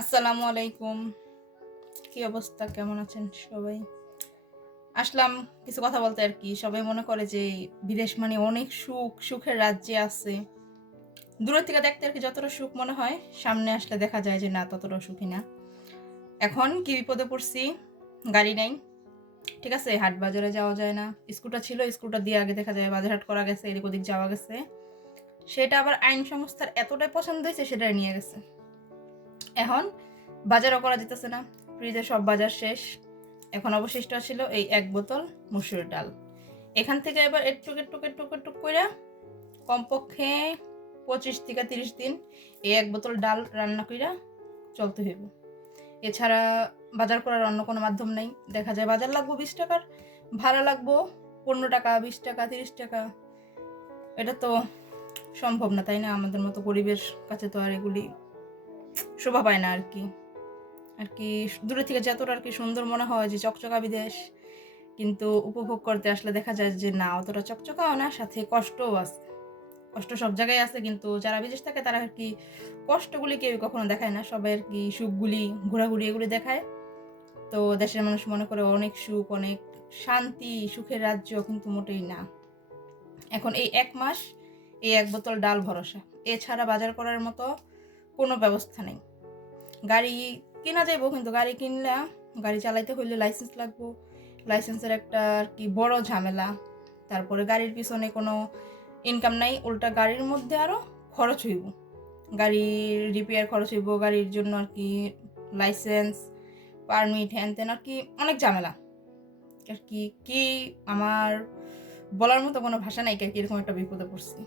আসসালামু আলাইকুম। কি অবস্থা? কেমন আছেন সবাই? আসলাম কিছু কথা বলতে আরকি। সবাই মনে করে যে বিদেশ মানে অনেক সুখ, সুখের রাজ্যে আছে। দূরের থেকে দেখতে আরকি যতটা সুখ মনে হয়, সামনে আসলে দেখা যায় যে না ততটাও সুখী না। এখন কি বিপদে পড়ছি, গাড়ি নাই। ঠিক আছে? হাট বাজারে যাওয়া যায় না। স্কুটার ছিল, স্কুটার দিয়ে আগে দেখা যায় বাজার হাট করা গেছে, এদিক ওদিক যাওয়া গেছে। সেটা আবার আইন সংস্থার এতটাই পছন্দ হইছে সেটাই নিয়ে গেছে। এখন বাজারও করা যেতেছে না। ফ্রিজে সব বাজার শেষ। এখন অবশিষ্ট ছিল এই ১ বোতল মসুর ডাল। এখান থেকে এবার একটুক কইরা কমপক্ষে ২৫ থেকে ৩০ দিন এই ১ বোতল ডাল রান্না কইরা চলতে হইব। এছাড়া বাজার করার অন্য কোনো মাধ্যম নাই। দেখা যায় বাজার লাগবো ৳২০ ভাড়া লাগবো ৳১৫, ৳২০, ৳৩০। এটা তো সম্ভব না, তাই না? আমাদের মতো গরিবের কাছে তো আর এগুলি শোভা পায় না আরকি। দূরে থেকে যতটা আরকি সুন্দর মনে হয় যে চকচকা বিদেশ, কিন্তু উপভোগ করতে আসলে দেখা যায় যে না অতটা চকচকাও না, সাথে কষ্টও আছে। কষ্ট সব জায়গায় আছে, কিন্তু যারা বিদেশ থাকে তারা আরকি কষ্টগুলি কেউই কখনো দেখায় না। সবাই আরকি সুখগুলি, ঘোরাঘুরি এগুলি দেখায়। তো দেশের মানুষ মনে করে অনেক সুখ, অনেক শান্তি, সুখের রাজ্য, কিন্তু মোটেই না। এখন এই ১ মাস এই ১ বোতল ডাল ভরসা। এছাড়া বাজার করার মতো কোনো ব্যবস্থা নেই। গাড়ি কিনা যাইব, কিন্তু গাড়ি কিনলা গাড়ি চালাইতে হইলে লাইসেন্স লাগবো। লাইসেন্সের একটা আরকি বড় ঝামেলা। তারপরে গাড়ির পিছনে কোনো ইনকাম নাই। উল্টা গাড়ির মধ্যে আরো খরচ হইব। গাড়ির রিপেয়ার খরচ হইব, গাড়ির জন্য আরকি লাইসেন্স, পারমিট, হ্যান-ত্যান আরকি অনেক ঝামেলা। আরকি কি আমার বলার মতো কোনো ভাষা নাই আরকি এরকম একটা বিপদে পড়ছি।